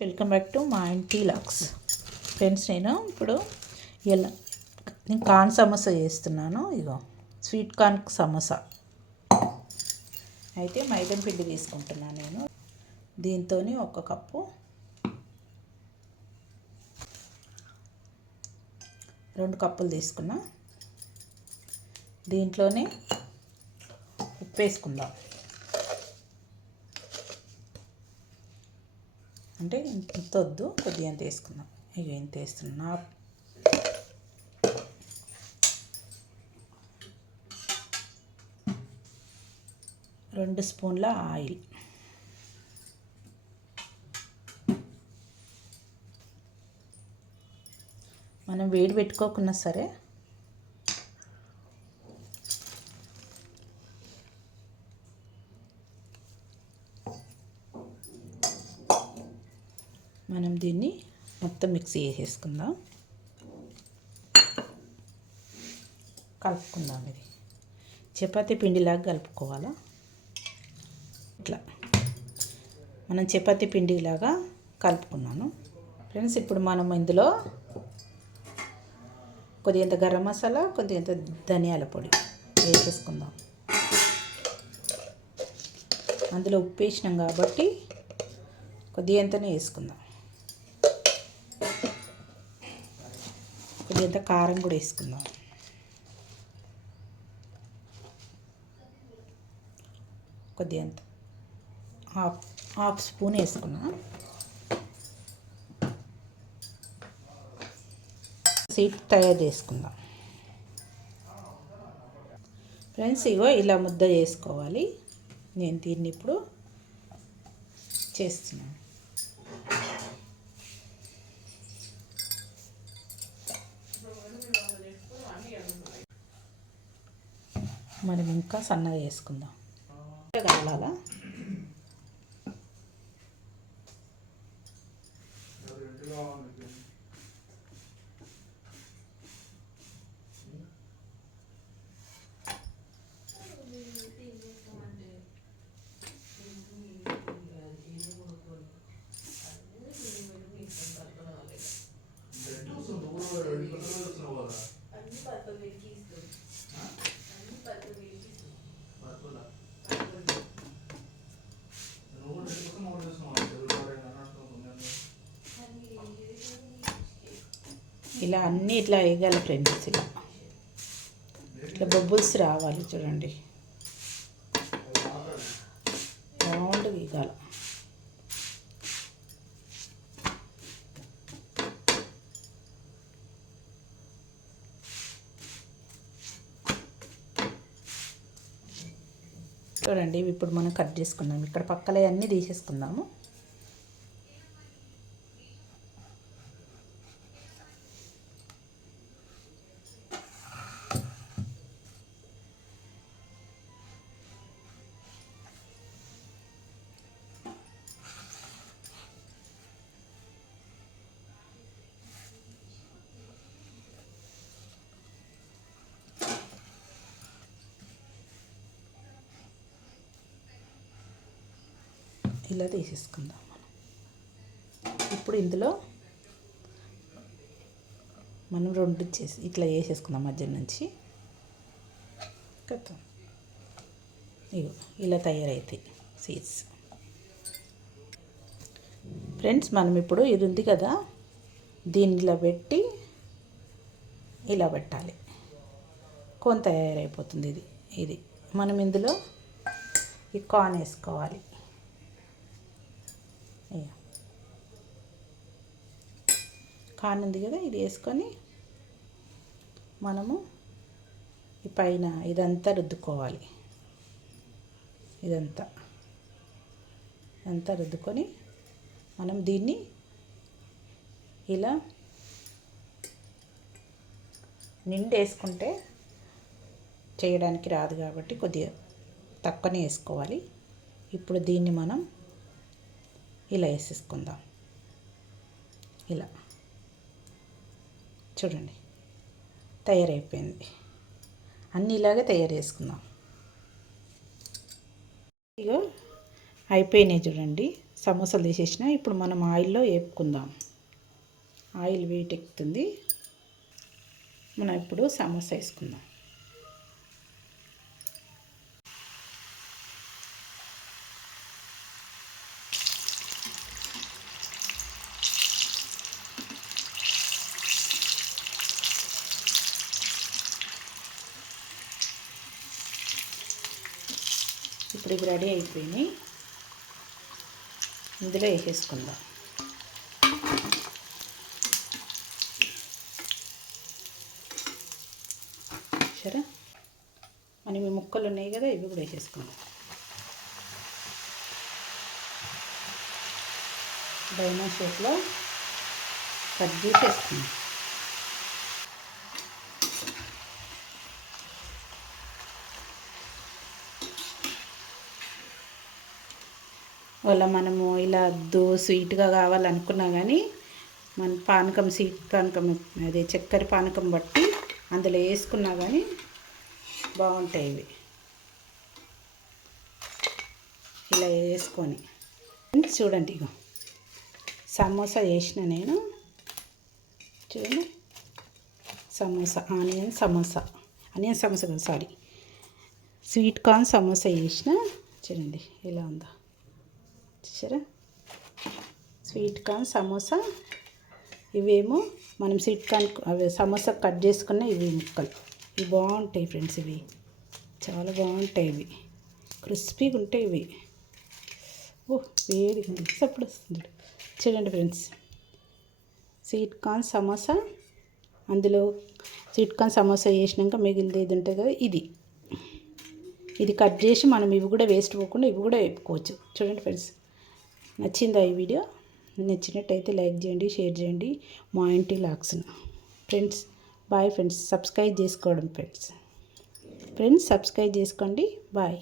Welcome back to మా ఇంటి lakhs. Friends, నేను ఇప్పుడు ఇలా కార్న్ సమోసా చేస్తున్నాను. ఇగో స్వీట్ కార్న్ సమోసా అయితే మైదా పిండి తీసుకుంటున్నాను. నేను దీంతో 1 కప్పు 2 కప్పులు తీసుకున్నా. దీంట్లోనే ఉప్పు వేసుకుందాం. అంటే ఇంత వద్దు, కొద్దిగా ఎంత వేసుకుందాం. ఇక ఎంత వేస్తున్నా. 2 స్పూన్ల ఆయిల్. మనం వేడి పెట్టుకోకున్నా సరే మనం దీన్ని మొత్తం మిక్సీ చేసేసుకుందాం, కలుపుకుందాం. ఇది చపాతీ పిండిలాగా కలుపుకోవాలా. ఇట్లా మనం చపాతీ పిండిలాగా కలుపుకున్నాను. ఫ్రెండ్స్, ఇప్పుడు మనం ఇందులో కొద్దిగంత గరం మసాలా, కొద్దిగంత ధనియాల పొడి వేసేసుకుందాం. అందులో ఉప్పు వేసినాం కాబట్టి కొద్దిగంతనే వేసుకుందాం. కొద్దిగంత కారం కూడా వేసుకుందాం. కొద్దిగంత హాఫ్ స్పూన్ వేసుకున్నా. సీట్ తయారు చేసుకుందాం. ఫ్రెండ్స్, ఇగో ఇలా ముద్ద చేసుకోవాలి. నేను దీన్ని ఇప్పుడు చేస్తున్నాను. మనం ఇంకా సన్నగా చేసుకుందాం. కావాలా ఇలా అన్నీ ఇట్లా వేయగల ఫ్రెండ్స్. ఇట్లా బబుల్స్ రావాలి చూడండి. రౌండ్గా వేయాలి. చూడండి, ఇప్పుడు మనం కట్ చేసుకున్నాము. ఇక్కడ పక్కల అన్నీ తీసేసుకుందాము. ఇలా తీసేసుకుందాం మనం. ఇప్పుడు ఇందులో మనం 2 చేసి ఇట్లా వేసేసుకుందాం మధ్య నుంచి. ఇగో ఇలా తయారైతాయి సీడ్స్. ఫ్రెండ్స్, మనం ఇప్పుడు ఇది ఉంది కదా, దీనిలో పెట్టి ఇలా పెట్టాలి. కోన్ తయారైపోతుంది. ఇది మనం ఇందులో ఈ కార్న్ వేసుకోవాలి. కార్న్ ఉంది కదా, ఇది వేసుకొని మనము ఈ పైన ఇదంతా రుద్దుకోవాలి. ఇదంతా రుద్దుకొని మనం దీన్ని ఇలా నిండు వేసుకుంటే చేయడానికి రాదు కాబట్టి కొద్దిగా తక్కువనే వేసుకోవాలి. ఇప్పుడు దీన్ని మనం ఇలా వేసేసుకుందాం. ఇలా చూడండి, తయారైపోయింది. అన్నీ ఇలాగే తయారు చేసుకుందాం. ఇగో అయిపోయినాయి చూడండి సమోసాలు వేసేసిన. ఇప్పుడు మనం ఆయిల్లో వేపుకుందాం. ఆయిల్ వేటెక్కుతుంది. మనం ఇప్పుడు సమోసా వేసుకుందాం. ఇప్పుడు ఇవి రెడీ అయిపోయినాయి. ఇందులో వేసేసుకుందాం. సరే, మనం ఈ ముక్కలు ఉన్నాయి కదా, ఇవి కూడా వేసేసుకుందాం. డైమండ్ షేప్లో కట్ చేసి వేసుకుందాం. మనము ఇలా స్వీట్గా కావాలనుకున్నా కానీ మన పానకం, స్వీట్ పానకం, అదే చక్కెర పానకం బట్టి అందులో వేసుకున్నా కానీ బాగుంటాయి ఇవి. ఇలా వేసుకొని చూడండి, ఇగో సమోసా వేసిన నేను. చూడండి, సమోసా, ఆనియన్ సమోసా కదా, సారీ, స్వీట్ కార్న్ సమోసా వేసిన. చూడండి ఎలా ఉందో, చూసారా? Sweet corn samosa. ఇవేమో మనం స్వీట్ కార్న్ అవి సమోసా కట్ చేసుకున్న ఇవి ముక్కలు. ఇవి బాగుంటాయి ఫ్రెండ్స్, ఇవి చాలా బాగుంటాయి. ఇవి క్రిస్పీగా ఉంటాయి. ఇవి వేడిగా ఉంది, సప్పుడు వస్తుంది. చూడండి ఫ్రెండ్స్, స్వీట్ కార్న్ సమోసా. అందులో స్వీట్ కార్న్ సమోసా వేసినాక మిగిలింది ఇది ఉంటుంది కదా, ఇది కట్ చేసి మనం ఇవి కూడా వేస్ట్ పోకుండా ఇవి కూడా వేపుకోవచ్చు. చూడండి ఫ్రెండ్స్, నచ్చిందా ఈ వీడియో? నచ్చినట్టయితే లైక్ చేయండి, షేర్ చేయండి. మా ఇంటి లాక్స్ను ఫ్రెండ్స్. Bye friends. సబ్స్క్రైబ్ చేసుకోవడం ఫ్రెండ్స్. సబ్స్క్రైబ్ చేసుకోండి. బాయ్.